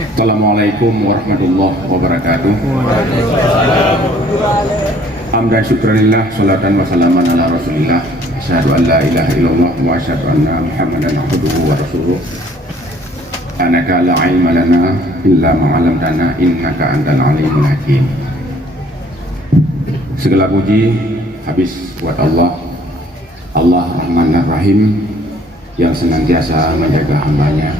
Assalamualaikum warahmatullahi wabarakatuh. Hamdan syukranillah, salatan wa salaman ala rasulillah. Asyhadu an la ilaha illallah wa asyhadu anna Muhammadan abduhu wa rasuluh. Anaka la ilma lana illa ma 'allamtana innaka antal alimul hakim. Segala puji habis buat Allah Rahman Rahim yang senantiasa menjaga hambanya.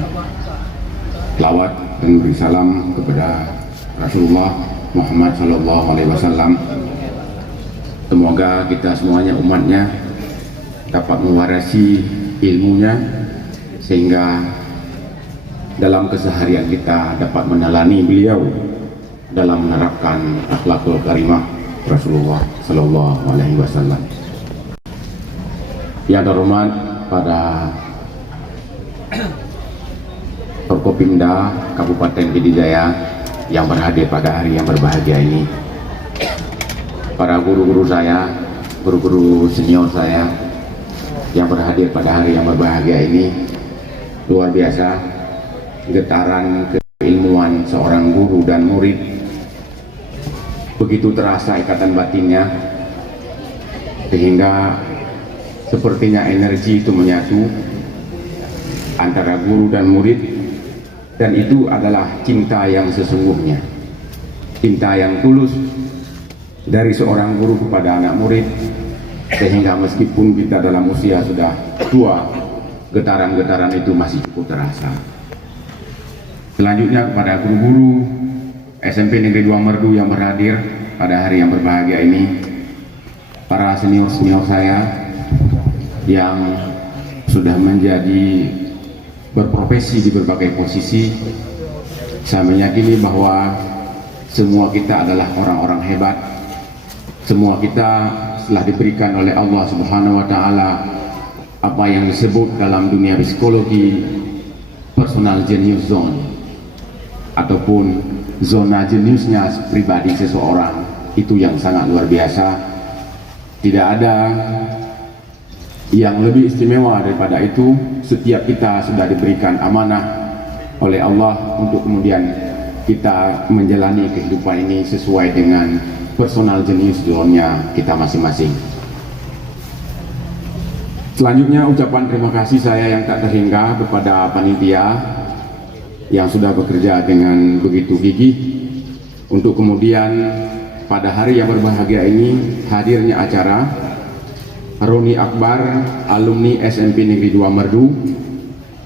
Selawat dan beri salam kepada Rasulullah Muhammad Sallallahu Alaihi Wasallam. Semoga kita semuanya umatnya dapat mewarisi ilmunya sehingga dalam keseharian kita dapat meneladani beliau dalam menerapkan akhlakul karimah Rasulullah Sallallahu Alaihi Wasallam. Yang terhormat pada Forkopimda Kabupaten Pidijaya yang berhadir pada hari yang berbahagia ini, para guru-guru saya, guru-guru senior saya yang berhadir pada hari yang berbahagia ini, luar biasa getaran keilmuan seorang guru dan murid, begitu terasa ikatan batinnya sehingga sepertinya energi itu menyatu antara guru dan murid. Dan itu adalah cinta yang sesungguhnya, cinta yang tulus dari seorang guru kepada anak murid, sehingga meskipun kita dalam usia sudah tua, getaran-getaran itu masih cukup terasa. Selanjutnya kepada guru-guru SMP Negeri 2 Merdu yang berhadir pada hari yang berbahagia ini, para senior-senior saya yang sudah menjadi berprofesi di berbagai posisi, saya meyakini bahwa semua kita adalah orang-orang hebat. Semua kita telah diberikan oleh Allah Subhanahu wa Ta'ala apa yang disebut dalam dunia psikologi personal genius zone, ataupun zona jeniusnya pribadi seseorang. Itu yang sangat luar biasa. Tidak ada yang lebih istimewa daripada itu. Setiap kita sudah diberikan amanah oleh Allah untuk kemudian kita menjalani kehidupan ini sesuai dengan personal genius zone-nya kita masing-masing. Selanjutnya ucapan terima kasih saya yang tak terhingga kepada panitia yang sudah bekerja dengan begitu gigih untuk kemudian pada hari yang berbahagia ini hadirnya acara Roni Akbar, alumni SMP Negeri 2 Merdu,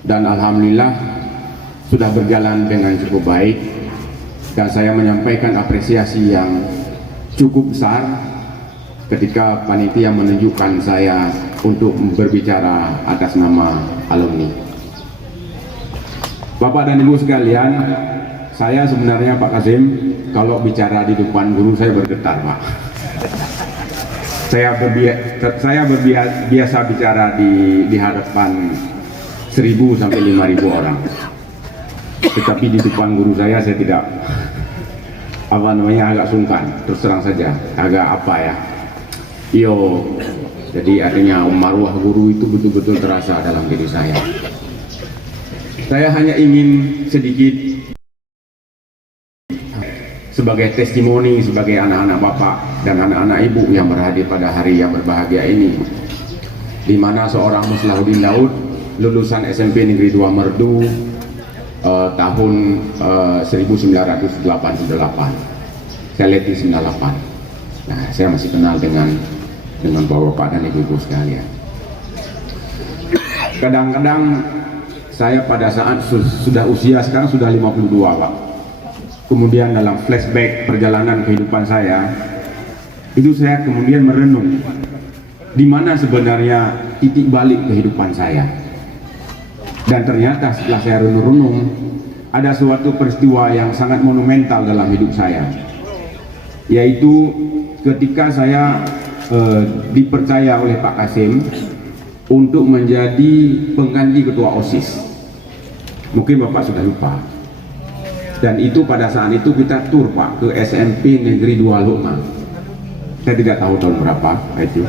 dan alhamdulillah sudah berjalan dengan cukup baik, dan saya menyampaikan apresiasi yang cukup besar ketika panitia menunjukkan saya untuk berbicara atas nama alumni. Bapak dan Ibu sekalian, saya sebenarnya Pak Kasim kalau bicara di depan guru saya bergetar, Pak. Saya biasa bicara di hadapan 1.000 sampai 5.000 orang, tetapi di depan guru saya tidak agak sungkan, terus terang saja, agak jadi artinya marwah guru itu betul-betul terasa dalam diri saya. Saya hanya ingin sedikit sebagai testimoni, sebagai anak-anak bapak dan anak-anak ibu yang berhadir pada hari yang berbahagia ini, di mana seorang Muslahuddin Daud, lulusan SMP Negeri 2 Merdu tahun 1988. Saya lihat di 98. Nah, saya masih kenal dengan bapak dan ibu-ibu sekalian. Kadang-kadang saya pada saat sudah usia sekarang sudah 52, Pak. Kemudian dalam flashback perjalanan kehidupan saya, itu saya kemudian merenung di mana sebenarnya titik balik kehidupan saya. Dan ternyata setelah saya renung-renung, ada suatu peristiwa yang sangat monumental dalam hidup saya, yaitu ketika saya dipercaya oleh Pak Kasim untuk menjadi pengganti ketua OSIS. Mungkin Bapak sudah lupa. Dan itu pada saat itu kita tur, Pak, ke SMP Negeri 2 Lokma. Saya tidak tahu tahun berapa itu.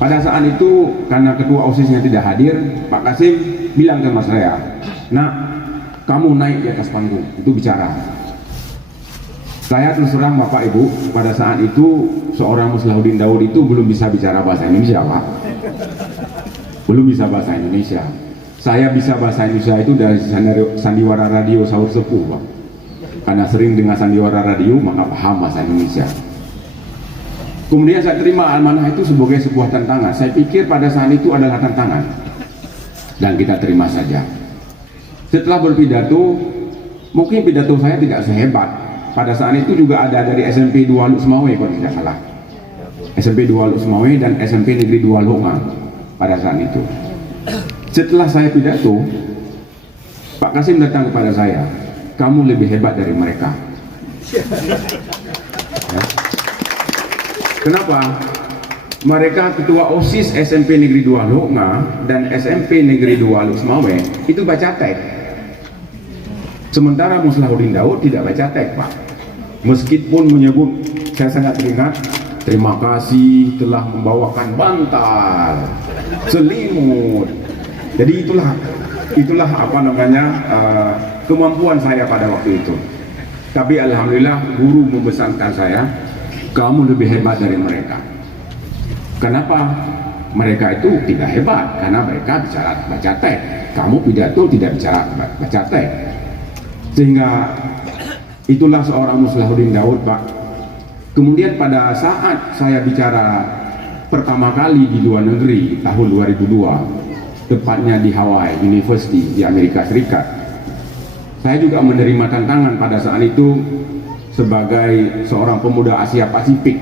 Pada saat itu karena ketua OSISnya tidak hadir, Pak Kasim bilang sama saya, Nak, kamu naik di atas panggung, itu bicara. Saya terus terang Bapak Ibu, pada saat itu seorang Muslahuddin Daud itu belum bisa bicara bahasa Indonesia, Pak. Belum bisa bahasa Indonesia. Saya bisa bahasa Indonesia itu dari sandiwara radio sahur sepuh, Pak. Karena sering dengar sandiwara radio, maka paham bahasa Indonesia. Kemudian saya terima amanah itu sebagai sebuah tantangan. Saya pikir pada saat itu adalah tantangan, dan kita terima saja. Setelah berpidato, mungkin pidato saya tidak sehebat. Pada saat itu juga ada dari SMP 2 Luk Semawe kalau tidak salah. SMP 2 Luk Semawe dan SMP Negeri 2 Longa pada saat itu. Setelah saya pidato, Pak Kasim datang kepada saya, kamu lebih hebat dari mereka. Ya. Kenapa? Mereka ketua OSIS SMP Negeri 2 Longa dan SMP Negeri 2 Luk Semawe itu baca teks. Sementara Muslahuddin Daud tidak baca teks, Pak. Meskipun menyebut, saya sangat teringat, terima kasih telah membawakan bantal, selimut. Jadi itulah apa namanya kemampuan saya pada waktu itu. Tapi alhamdulillah guru membesarkan saya, kamu lebih hebat dari mereka. Kenapa? Mereka itu tidak hebat karena mereka bicara baca teks. Kamu pidato tidak bicara baca teks. Sehingga itulah seorang Muslahuddin Daud, Pak. Kemudian pada saat saya bicara pertama kali di luar negeri tahun 2002, tepatnya di Hawaii University di Amerika Serikat, saya juga menerima tantangan pada saat itu sebagai seorang pemuda Asia Pasifik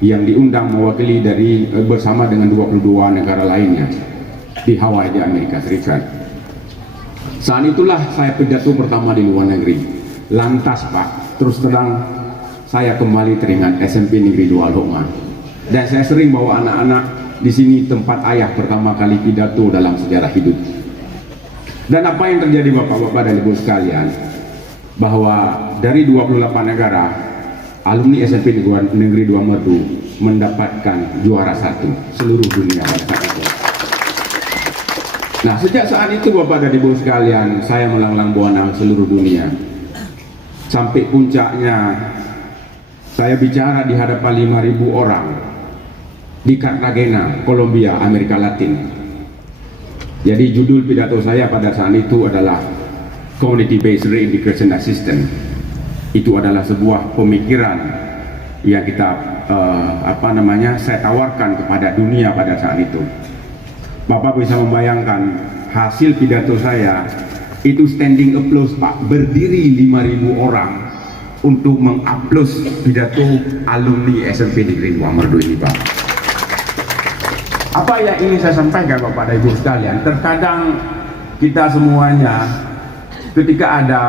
yang diundang mewakili dari bersama dengan 22 negara lainnya di Hawaii di Amerika Serikat. Saat itulah saya pidato pertama di luar negeri. Lantas, Pak, terus terang saya kembali teringat SMP Negeri 2 Longa. Dan saya sering bawa anak-anak di sini tempat ayah pertama kali pidato dalam sejarah hidup. Dan apa yang terjadi Bapak-bapak dan Ibu sekalian, bahwa dari 28 negara, alumni SMP Negeri 2 Merdu mendapatkan juara 1 seluruh dunia pada saat itu. Nah, sejak saat itu Bapak dan Ibu sekalian, saya melanglang buana seluruh dunia. Sampai puncaknya saya bicara di hadapan 5.000 orang di Cartagena, Kolombia, Amerika Latin. Jadi judul pidato saya pada saat itu adalah Community Based Reintegration Assistance. Itu adalah sebuah pemikiran yang saya tawarkan kepada dunia pada saat itu. Bapak bisa membayangkan hasil pidato saya itu standing applause, Pak. Berdiri 5.000 orang untuk mengupload pidato alumni SMP Negeri 2 Merdu ini, Pak. Apa yang ingin saya sampaikan Bapak dan Ibu sekalian, terkadang kita semuanya ketika ada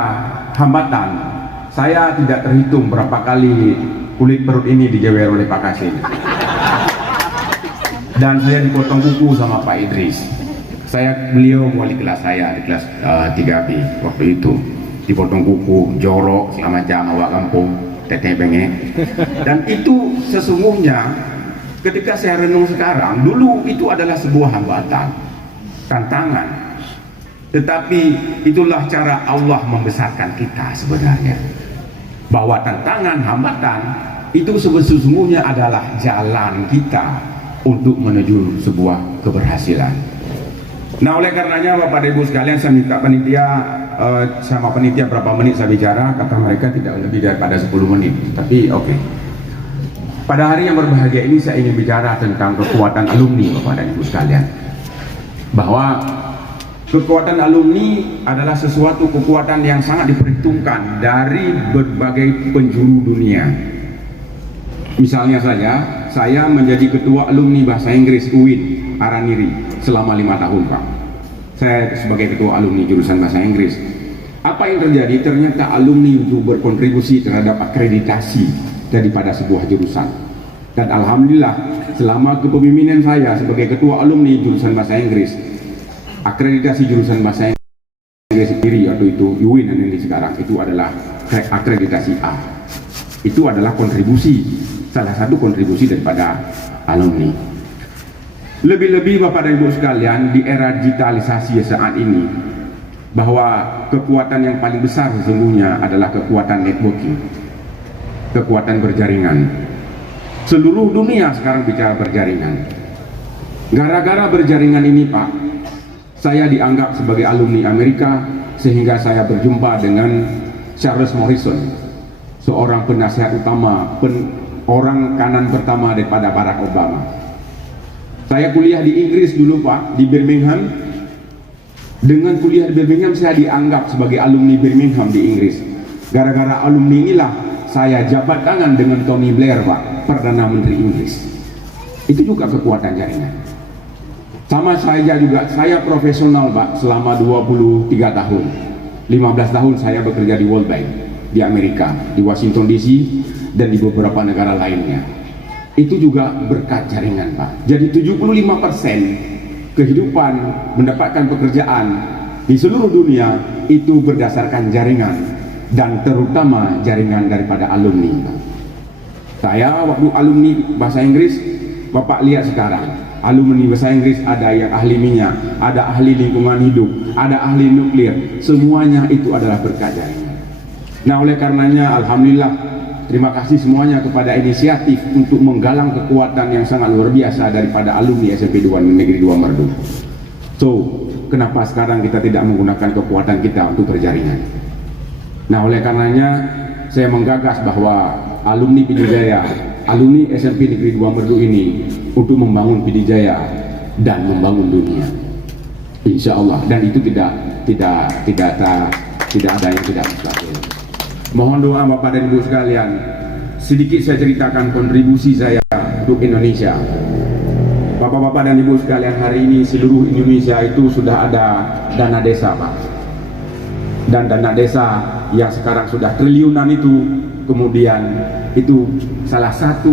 hambatan, saya tidak terhitung berapa kali kulit perut ini dijewer oleh Pak Kasim. Dan saya dipotong kuku sama Pak Idris. Beliau wali kelas saya di kelas 3B waktu itu. Dipotong kuku, jorok, segala macam, awak kampung, teteh bengek. Dan itu sesungguhnya ketika saya renung sekarang, dulu itu adalah sebuah hambatan, tantangan. Tetapi itulah cara Allah membesarkan kita sebenarnya. Bahwa tantangan, hambatan, itu sesungguhnya adalah jalan kita untuk menuju sebuah keberhasilan. Nah, oleh karenanya Bapak dan Ibu sekalian, saya minta panitia sama panitia berapa menit saya bicara, kata mereka tidak lebih daripada 10 menit. Tapi oke. Pada hari yang berbahagia ini saya ingin bicara tentang kekuatan alumni Bapak dan Ibu sekalian. Bahwa kekuatan alumni adalah sesuatu kekuatan yang sangat diperhitungkan dari berbagai penjuru dunia. Misalnya saja, saya menjadi ketua alumni bahasa Inggris UIN Araniri selama 5 tahun, Pak. Saya sebagai ketua alumni jurusan bahasa Inggris. Apa yang terjadi? Ternyata alumni untuk berkontribusi terhadap akreditasi daripada sebuah jurusan. Dan alhamdulillah, selama kepemimpinan saya sebagai ketua alumni jurusan bahasa Inggris, akreditasi jurusan bahasa Inggris sendiri waktu itu UIN dan ini sekarang itu adalah akreditasi A. Itu adalah kontribusi, salah satu kontribusi daripada alumni. Lebih-lebih Bapak dan Ibu sekalian, di era digitalisasi saat ini, bahwa kekuatan yang paling besar sesungguhnya adalah kekuatan networking, kekuatan berjaringan. Seluruh dunia sekarang bicara berjaringan. Gara-gara berjaringan ini Pak, saya dianggap sebagai alumni Amerika sehingga saya berjumpa dengan Charles Morrison, seorang penasihat utama, orang kanan pertama daripada Barack Obama. Saya kuliah di Inggris dulu Pak, di Birmingham. Dengan kuliah di Birmingham saya dianggap sebagai alumni Birmingham di Inggris. Gara-gara alumni inilah saya jabat tangan dengan Tony Blair Pak, Perdana Menteri Inggris. Itu juga kekuatan jaringan. Sama saya juga, saya profesional Pak selama 23 tahun. 15 tahun saya bekerja di World Bank di Amerika, di Washington DC dan di beberapa negara lainnya. Itu juga berkat jaringan Pak. Jadi 75% kehidupan mendapatkan pekerjaan di seluruh dunia itu berdasarkan jaringan, dan terutama jaringan daripada alumni Pak. Saya waktu alumni bahasa Inggris, Bapak lihat sekarang alumni bahasa Inggris ada yang ahli minyak, ada ahli lingkungan hidup, ada ahli nuklir, semuanya itu adalah berkat jaringan. Nah oleh karenanya alhamdulillah, terima kasih semuanya kepada inisiatif untuk menggalang kekuatan yang sangat luar biasa daripada alumni SMP 2 Negeri 2 Merdu. So, kenapa sekarang kita tidak menggunakan kekuatan kita untuk berjaringan? Nah oleh karenanya saya menggagas bahwa alumni Pidijaya, alumni SMP Negeri 2 Merdu ini untuk membangun Pidijaya dan membangun dunia, insya Allah. Dan itu tidak ada yang tidak mustahil. Mohon doa Bapak dan Ibu sekalian. Sedikit saya ceritakan kontribusi saya untuk Indonesia. Bapak-bapak dan Ibu sekalian, hari ini seluruh Indonesia itu sudah ada dana desa Pak. Dan dana desa yang sekarang sudah triliunan itu, kemudian itu salah satu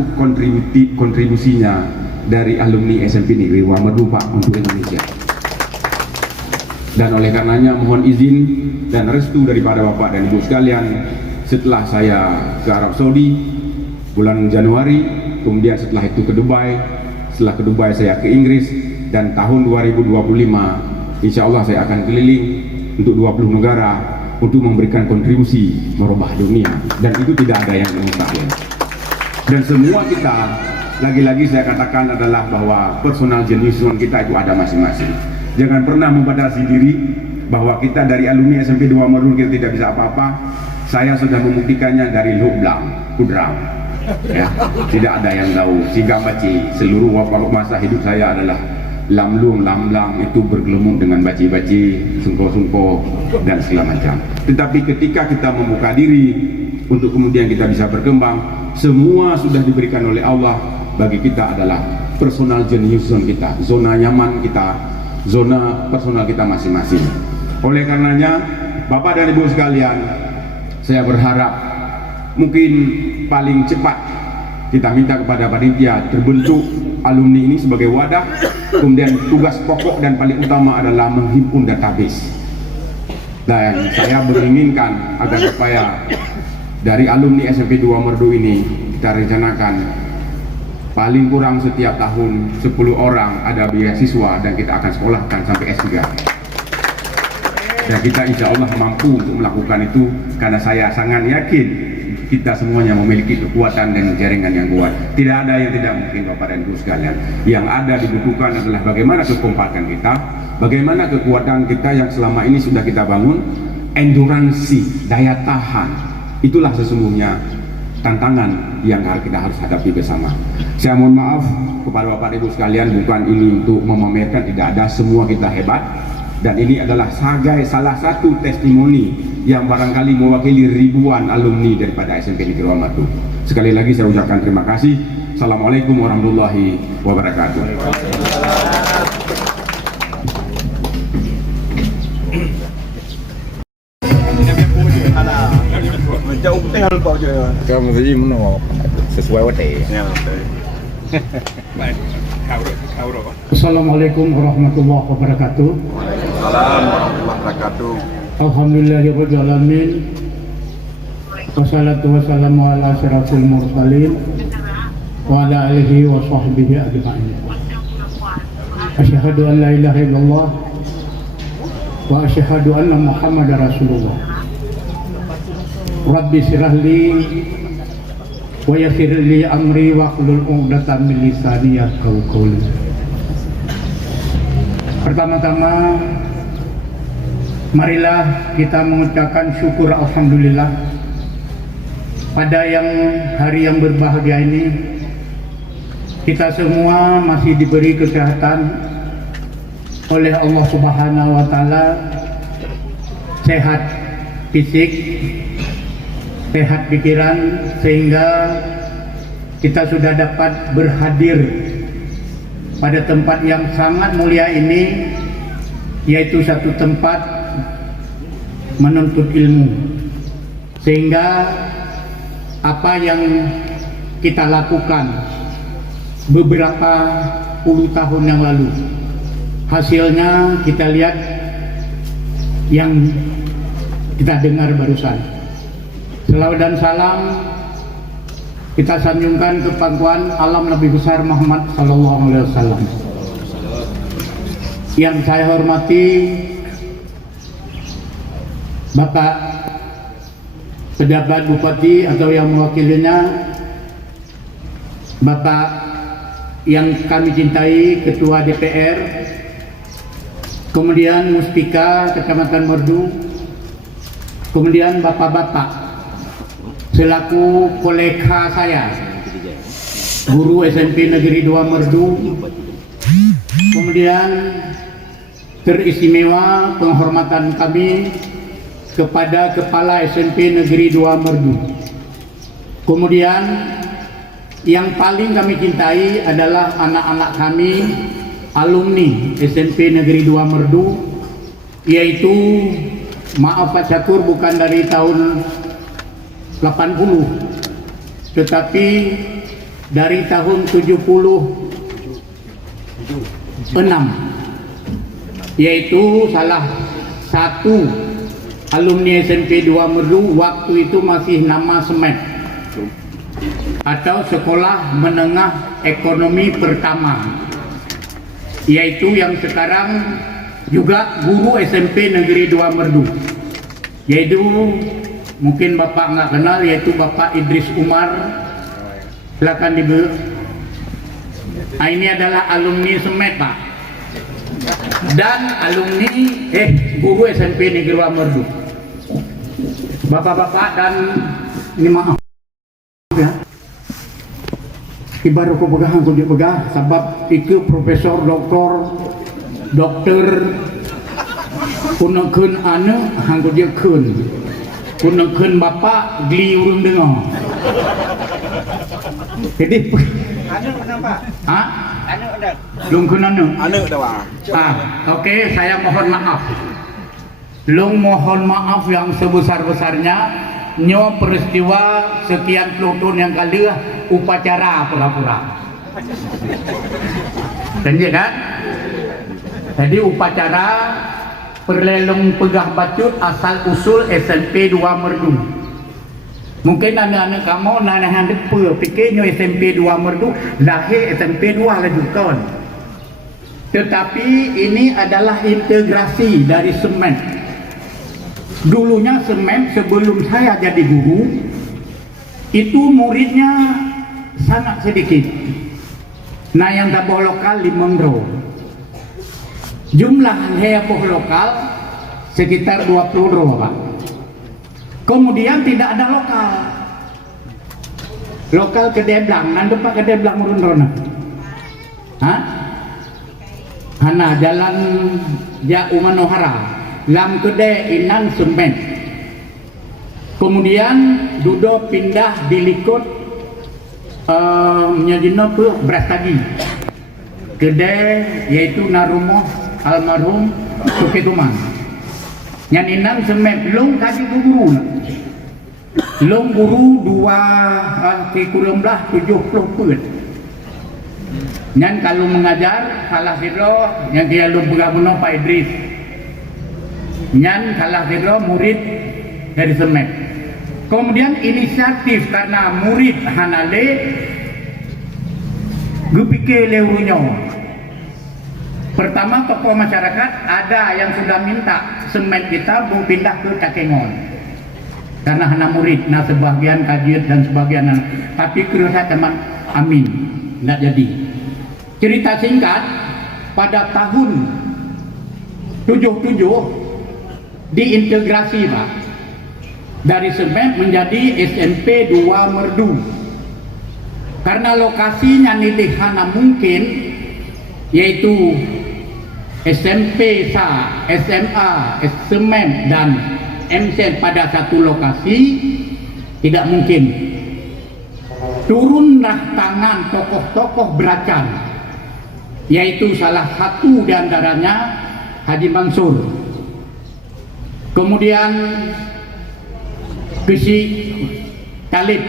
kontribusinya dari alumni SMP Negeri 2 Merdu Pak untuk Indonesia. Dan oleh karenanya mohon izin dan restu daripada Bapak dan Ibu sekalian, setelah saya ke Arab Saudi bulan Januari, kemudian setelah itu ke Dubai, setelah ke Dubai saya ke Inggris, dan tahun 2025 insya Allah saya akan keliling untuk 20 negara untuk memberikan kontribusi merubah dunia, dan itu tidak ada yang mustahil. Dan semua kita, lagi-lagi saya katakan adalah bahwa personal jeniusan kita itu ada masing-masing. Jangan pernah membatasi diri bahwa kita dari alumni SMP 2 Merdu kita tidak bisa apa-apa. Saya sudah membuktikannya dari Lublang, Kudrang. Ya, tidak ada yang tahu. Siga baci, seluruh masa hidup saya adalah lamlung, lamlang itu bergelumung dengan baci-baci, sungko-sungko dan segala macam. Tetapi ketika kita membuka diri untuk kemudian kita bisa berkembang, semua sudah diberikan oleh Allah bagi kita adalah personal genius zone kita, zona nyaman kita, zona personal kita masing-masing. Oleh karenanya, Bapak dan Ibu sekalian, saya berharap mungkin paling cepat kita minta kepada panitia terbentuk alumni ini sebagai wadah. Kemudian tugas pokok dan paling utama adalah menghimpun database. Dan saya menginginkan agar supaya dari alumni SMP 2 Merdu ini kita rencanakan paling kurang setiap tahun 10 orang ada beasiswa, dan kita akan sekolahkan sampai S3. Dan kita insya Allah mampu untuk melakukan itu, karena saya sangat yakin kita semuanya memiliki kekuatan dan jaringan yang kuat. Tidak ada yang tidak mungkin Bapak dan Ibu sekalian. Yang ada dibutuhkan adalah bagaimana kekompakan kita, bagaimana kekuatan kita yang selama ini sudah kita bangun, enduransi, daya tahan. Itulah sesungguhnya tantangan yang kita harus hadapi bersama. Saya mohon maaf kepada Bapak Ibu sekalian, bukan ini untuk memamerkan, tidak ada, semua kita hebat. Dan ini adalah salah satu testimoni yang barangkali mewakili ribuan alumni daripada SMP Negeri 2 Merdu. Sekali lagi saya ucapkan terima kasih. Assalamualaikum warahmatullahi wabarakatuh. Kamu tadi menolak sesuai wadah. Assalamualaikum warahmatullahi wabarakatuh. Waalaikumsalam warahmatullahi wabarakatuh. Alhamdulillahirabbil alamin. Wassalatu wassalamu ala asyrafil mursalin wa ala alihi wa sahbihi ajma'in. Asyhadu an la ilaha illallah wa asyhadu anna Muhammadar Rasulullah. Rabbi syrah li wa yassir li amri wa hlul 'uqdatam min lisani yafqahu qawli. Pertama-tama marilah kita mengucapkan syukur alhamdulillah pada hari yang berbahagia ini. Kita semua masih diberi kesehatan oleh Allah Subhanahu wa taala, sehat fisik, sehat pikiran, sehingga kita sudah dapat berhadir pada tempat yang sangat mulia ini, yaitu satu tempat menuntut ilmu, sehingga apa yang kita lakukan beberapa puluh tahun yang lalu, hasilnya kita lihat yang kita dengar barusan. Selawat dan salam kita sanjungkan ke pangkuan alam Nabi besar Muhammad sallallahu alaihi wasallam. Yang saya hormati Bapak pejabat bupati atau yang mewakilinya, Bapak yang kami cintai Ketua DPR, kemudian Muspika Kecamatan Merdu, kemudian bapak-bapak selaku kolega saya, guru SMP Negeri 2 Merdu, kemudian teristimewa penghormatan kami kepada Kepala SMP Negeri 2 Merdu. Kemudian yang paling kami cintai adalah anak-anak kami, alumni SMP Negeri 2 Merdu, yaitu maaf Pak Cakur, bukan dari tahun 80, tetapi dari tahun 76, yaitu salah satu alumni SMP 2 Merdu waktu itu masih nama SMEP atau Sekolah Menengah Ekonomi Pertama, yaitu yang sekarang juga guru SMP Negeri 2 Merdu, yaitu mungkin Bapak nggak kenal, yaitu Bapak Idris Umar. Silakan Ibu. Nah, ini adalah alumni SMEP Pak, dan alumni guru SMP Negeri 2 Merdu. Bapak-bapak dan ini maaf ya, ibarat ko begahan ko di begah sabab itu profesor dokter kunakeun anu hanggo dia keun kunakeun bapak gli urang dengar. Jadi anu kenapa? Ha? Anu ada. Lungkeun anu. Anu dah. Oke, saya mohon maaf. Mohon maaf yang sebesar-besarnya nyo peristiwa sekian puluh tahun yang kali upacara pura-pura. Dan kan? Jadi upacara perlelong pegah bacut asal usul SMP 2 Merdu. Mungkin anak-anak kamu nanahan depa pikirnya SMP 2 Merdu lahir SMP 2 lagi kan. Tetapi ini adalah integrasi dari SMEP. Dulunya SMEP sebelum saya jadi guru itu muridnya sangat sedikit. Nah yang taboh lokal 5 jumlah heboh lokal sekitar 20 Pak. Kemudian tidak ada lokal Kedeblang, nanti Pak Kedeblang merun-rona. Hana jalan Jauh Manohara, Lam Kede Inan Semen. Kemudian Dudo pindah dilikut menyajino ke Brastagi. Kede yaitu Narumoh almarhum Suketuman. Yang Inan Semen long kasih guru. Long guru 2 kurikulum 70 Nyan kalau mengajar salah hidro yang dia lu bergabung Pak Idris. Nyan salah hidro murid dari SMEP. Kemudian inisiatif karena murid Hanale gupike leurunya. Pertama, tokoh masyarakat ada yang sudah minta semen kita mau pindah ke Takengon karena hana murid, nah sebagian kajian dan sebagian tapi kerja teman amin tidak jadi. Cerita singkat, pada tahun 77 diintegrasi Pak dari semen menjadi SMP 2 Merdu karena lokasinya nilih hana mungkin, yaitu SMP SA, SMA, Semen dan MSen pada satu lokasi tidak mungkin. Turunlah tangan tokoh-tokoh Beracan, yaitu salah satu di antaranya Haji Mansur. Kemudian Kesi Talib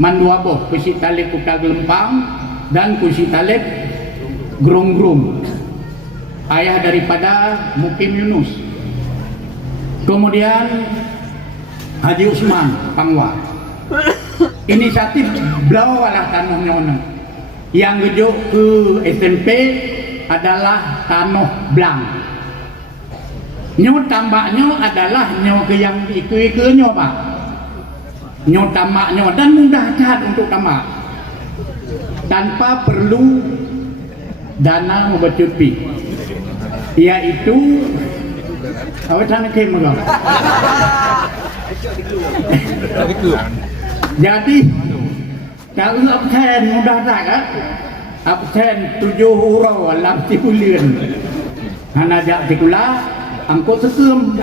Manduaboh, Kesi Talib Kuta Gelempang dan Kesi Talib Grong-Grong, ayah daripada Mukim Yunus. Kemudian Haji Usman Pangwa. Inisiatif belawalah tanahnya ono. Yang gejuk ke SMP adalah Tanah Blang. Nyo tambaknya adalah nyo ke yang iku-ikunyo Pak. Nyo tambaknya dan mudah cahat untuk tambak tanpa perlu dana membercuti, yaitu apa sana kem agak. Jadi kalau absen mudah tak kan? Absen 7 huruf dalam 3 bulan. Hana jak tikula angkut sekem.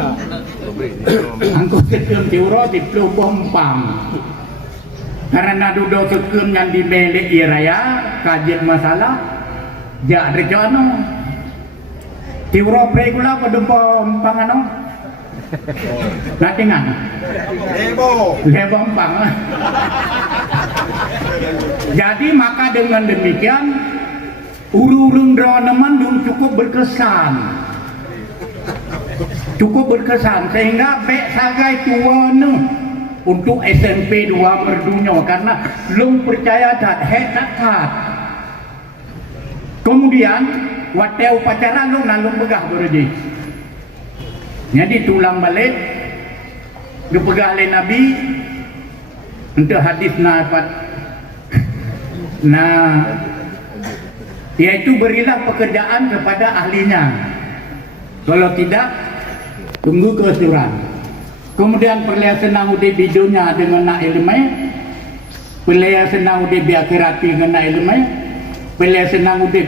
Angkut sekem tiuro di Pulau Bompang. Karena duduk sekem yang di Melek Iraya kajian masalah jak rejono. Tiuro pregula pada Bompang ano. Natingan. Lebompang. Jadi maka dengan demikian urung droneman cukup berkesan. Cukup berkesan sehingga bek sagai tua untuk SMP 2 Merdunya karena belum percaya dat hetat. Kemudian waktu upacara nalung begah berji. Jadi tulang balik dipegah oleh Nabi untuk hadis nafat. Nah, yaitu berilah pekerjaan kepada ahlinya. Kalau tidak, tunggu kesuran. Kemudian perlihasan naudi bidunya dengan nak ilmu, perlihasan naudi bi akhirat dengan nak ilmu, perlihasan naudi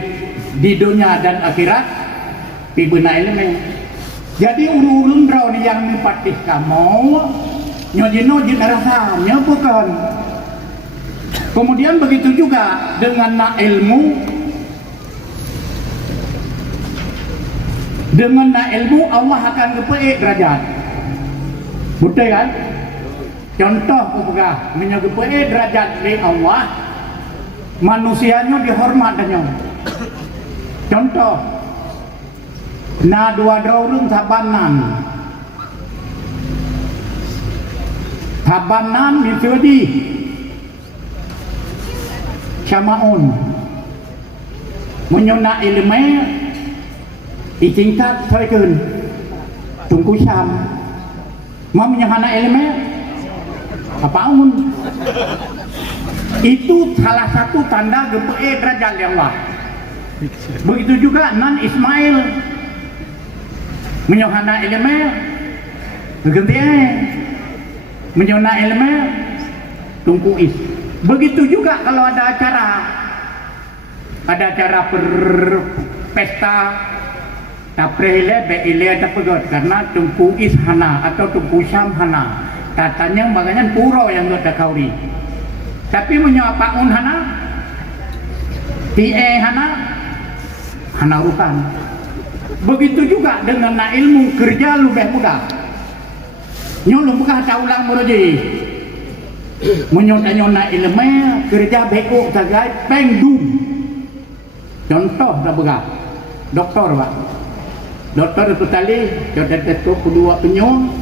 di dunia dan akhirat bi benak ilmu. Jadi urun draw ni yang dipatih kamu nyojino jenarasanya bukan. Kemudian begitu juga dengan nak ilmu. Dengan nak ilmu Allah akan kepeik derajat. Betul kan? Contoh pegah menyegepeik derajat dari Allah, manusianya dihormatnya. Contoh na dua daurung tabanan ditudi syamaun menyona ilmu itingkat toikun tungku syam mau menyahana ilmu apa amun itu salah satu tanda gepeik derajat Allah. Begitu juga Nan Ismail menyohana ilmu gantian menyona ilmu tungku is. Begitu juga kalau ada acara pesta taprele beile tapegot karena tungku is hana atau tungku syam hana katanya bagian puro yang ada kauri tapi menyapa un hana tie hana urutan. Begitu juga dengan na ilmu kerja lebih mudah. Nyolong bukan taulang meroji. Menyona ilmu kerja beko sagai pengdum. Contoh dah begah. Doktor Pak. Doktor itu tali jodoh tetu kedua penyung.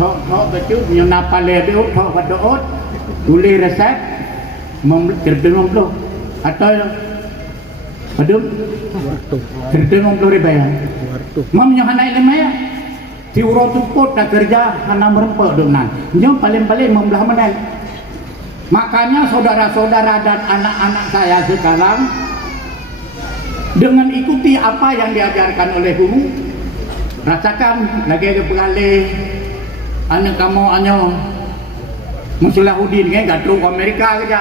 Tok betul menyona paleo tok padoot. Tulis resep terbelum atau Aduh, kerja 50 ribu ya. Mam nyo hanai lima ya. Si uro tuput dah kerja hana merempek dengan. Nyo paling-paling membelah menel. Makanya saudara-saudara dan anak-anak saya sekarang dengan ikuti apa yang diajarkan oleh guru, rasakan lagi ke pengalih anak kamu anyo Musulahuddin kan kat teruk Amerika kerja.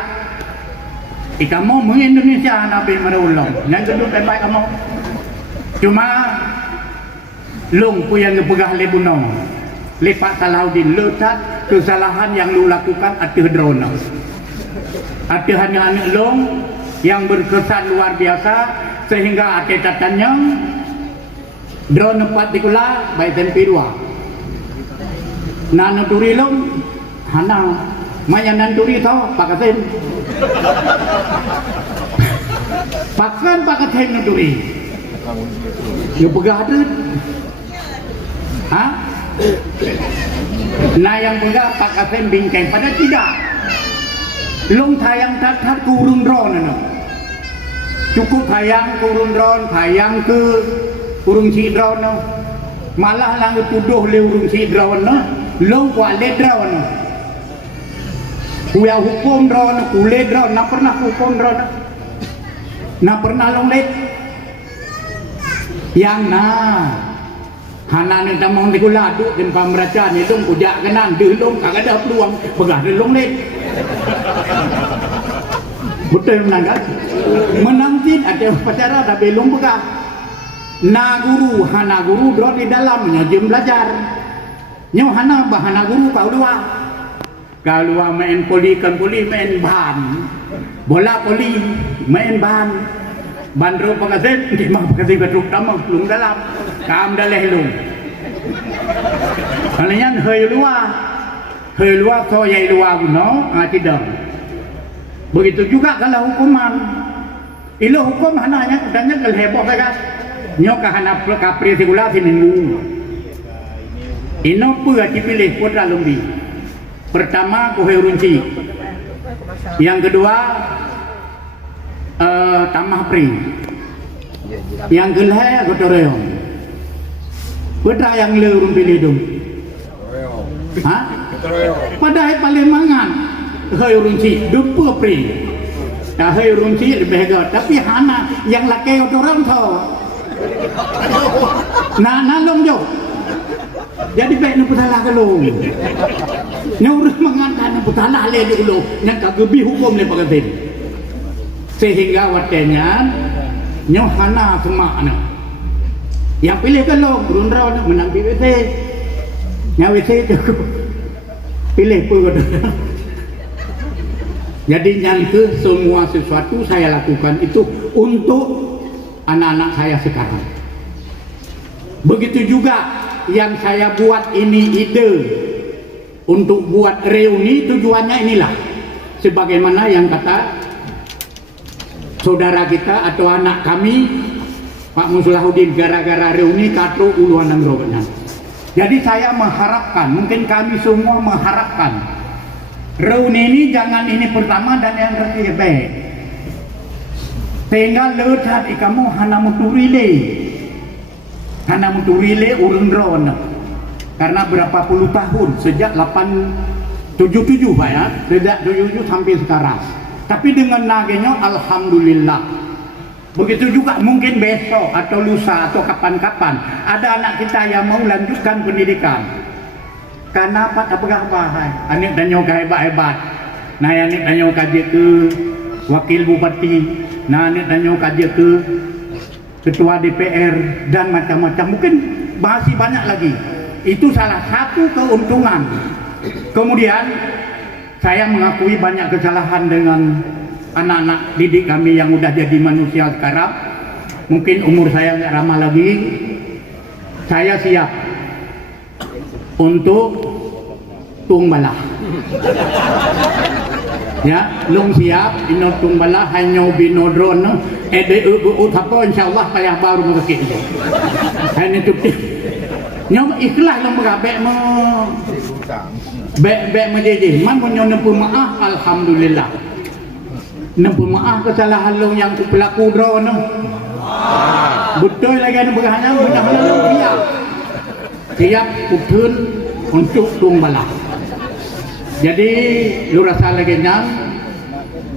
Kamu meng Indonesia Nabi Marullah. Yang kedua baik kamu. Cuma long pu yang pegah lebunong. Lepak Salahuddin letak kesalahan yang lu lakukan atau drone. Ada hanya anak long yang berkesan luar biasa sehingga ada catatannya drone 4 dikula baik SMP 2 nano turi long hana mayanan turi tau pakasen pakan pakasen no turi yo pegah tu ha nah yang pegah pakasen bingkai pada tidak long tayang tat kurung drone no. Cukup tayang kurung drone, tayang ke kurung si drone no. Malah lang tuduh le urung si drone no. Long kuat le drone no. Kuya hukum drone, kule drone, na pernah hukum drone. Na pernah long le. Yang na hana ni tamang dikula duk dan pamraca ni long kujak kenan deh long kagak ada peluang pegah de long le. Betul menang kan? Menangkin ada pacara dah belum pegah. Na guru, hana guru drone di dalamnya jam belajar. Nyo hana bahana guru kau dua. Kau dua main poli kan poli main ban. Bola poli main ban. Bandro pengasit di mah pengasit betruk tamang lung dalam. Kam daleh lung. Kalian hei luar so yai luar no tidak. Begitu juga kalau hukuman. Ilo hukum hananya udahnya kalau heboh kan. Nyo kahana kapri segula seminggu. Ino pula dipilih putra lumbi. Pertama kuhe runci. Yang kedua tamah pri. Yang kelima gotoreong. Putra yang le rumpi lidung. Hah? Padahal paling mangan. Hei runci dupa pri. Dah hei runci lebih hebat. Tapi hana yang laki orang tau. Nah long jo. Jadi baik nak putalah kalau. Nyuruh mengatakan nak putalah le dulu. Yang kagebi hukum le pagatin. Sehingga watenya nyoh hana semak na. Yang pilih kalau berundra menang PWC. Nyawc tu pilih pun. Jadi yang ke semua sesuatu saya lakukan itu untuk anak-anak saya sekarang. Begitu juga yang saya buat ini ide untuk buat reuni, tujuannya inilah. Sebagaimana yang kata saudara kita atau anak kami Pak Musulahuddin, gara-gara reuni katro uluan dan robenan. Jadi saya mengharapkan, mungkin kami semua mengharapkan reuni ini jangan ini pertama dan yang ketiga baik. Tinggal lehat ikamu hana muturile urun drone. Karena berapa puluh tahun sejak 877 Pak ya, sejak 77 sampai sekarang. Tapi dengan nagenya alhamdulillah. Begitu juga mungkin besok atau lusa atau kapan-kapan ada anak kita yang mau lanjutkan pendidikan. Karena apa bahai anik danyo hebat-hebat. Nah anik danyo kaji ke wakil bupati, nah anik danyo kaji ke ketua DPR dan macam-macam. Mungkin masih banyak lagi. Itu salah satu keuntungan. Kemudian saya mengakui banyak kesalahan dengan anak-anak didik kami yang udah jadi manusia sekarang. Mungkin umur saya nggak ramah lagi. Saya siap untuk tungbalah. Ya, long siap ino tungbalah hanya bino drone no. Utapa insyaallah payah baru mengekik. Hanya tu. Nyo ikhlas lang magabek mo. Bek menjeje. Man mo nyo maaf alhamdulillah. Nampu maaf kesalahan long yang ku pelaku draw no. Betul lagi anu berhanya benar-benar siap. Siap kutun untuk tung balas. Jadi lu rasa lagi nyang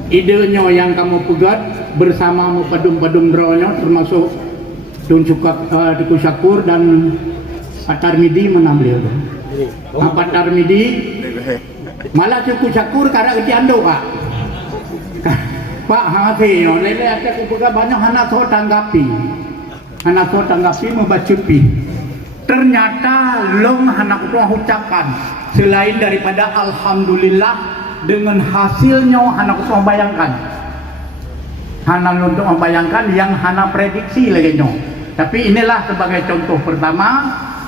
idenya yang kamu pegat bersama padum-padum drawnya termasuk Tun Tuku Syakur dan Pak Tarmidi mana beliau tu? Pak Tarmidi malah Tuku Syakur karena keciando Pak. Pak hati no, lele aku pegat banyak anak so tanggapi membacupi. Ternyata long anak tua ucapan selain daripada alhamdulillah dengan hasilnya anak tua bayangkan. Hana untuk membayangkan yang Hana prediksi lagi nyo. Tapi inilah sebagai contoh pertama,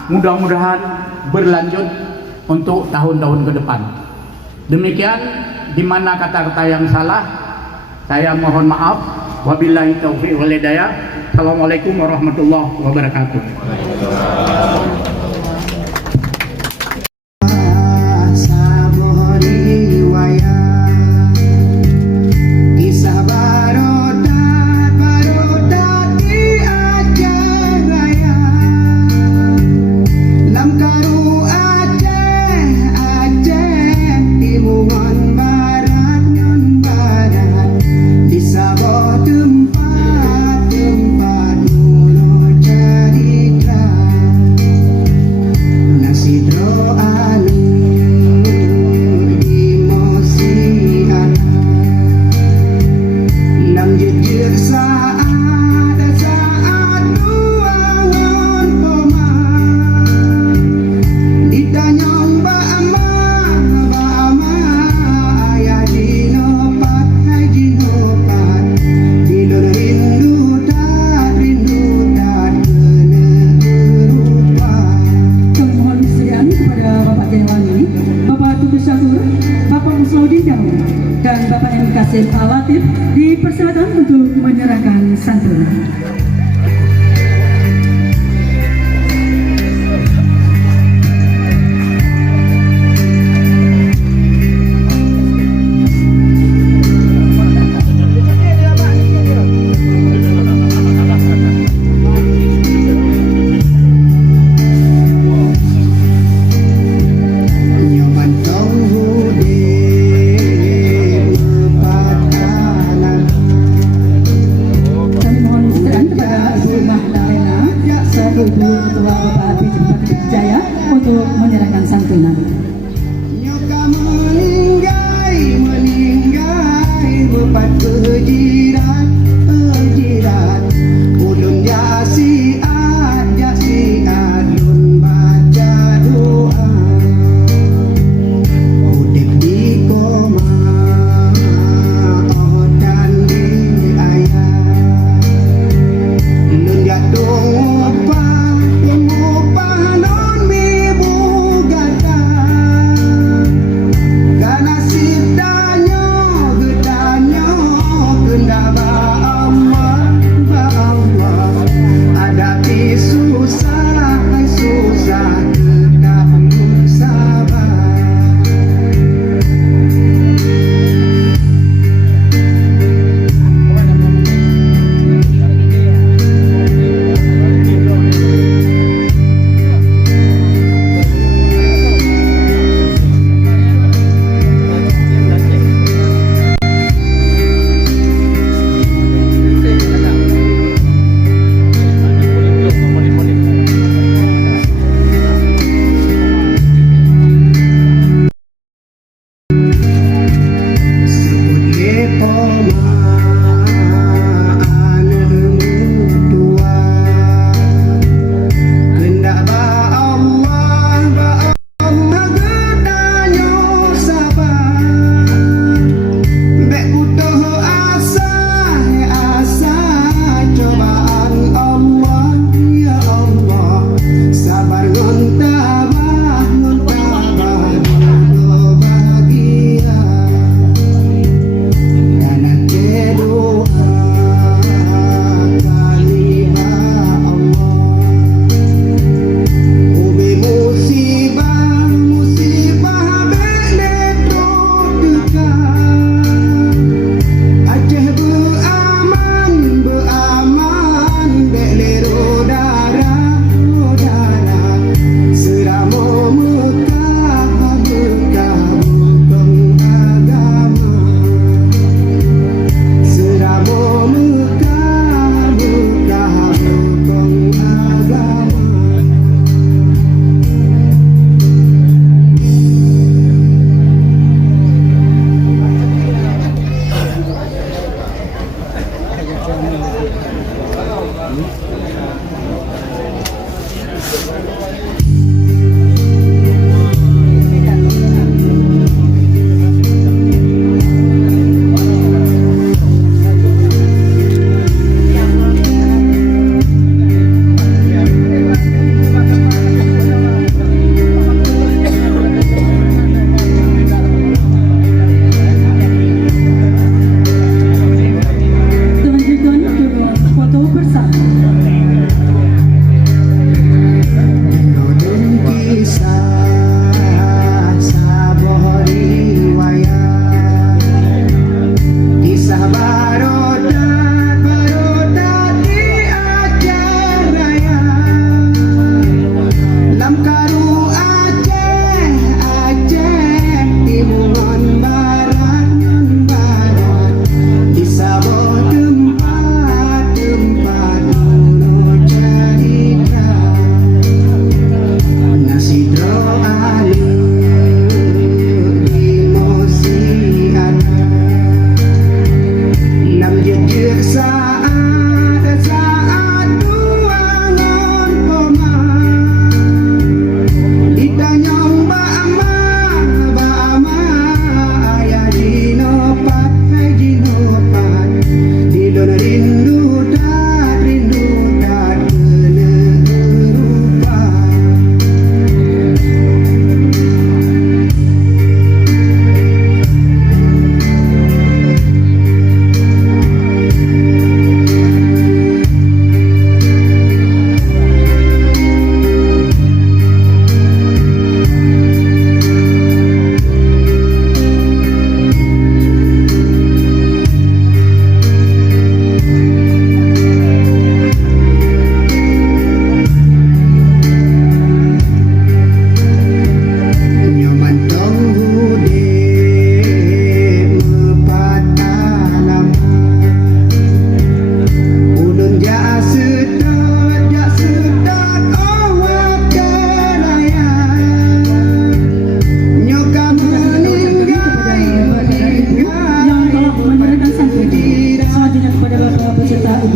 mudah-mudahan berlanjut untuk tahun-tahun ke depan. Demikian, di mana kata-kata yang salah, saya mohon maaf. Wabillahi taufiq wal hidayah. Assalamualaikum warahmatullahi wabarakatuh. Dan Bapak M. Kasim Al-Latif dipersilakan untuk menyerahkan santunan.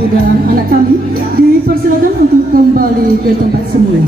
dan anak kami dipersilakan untuk kembali ke tempat semula.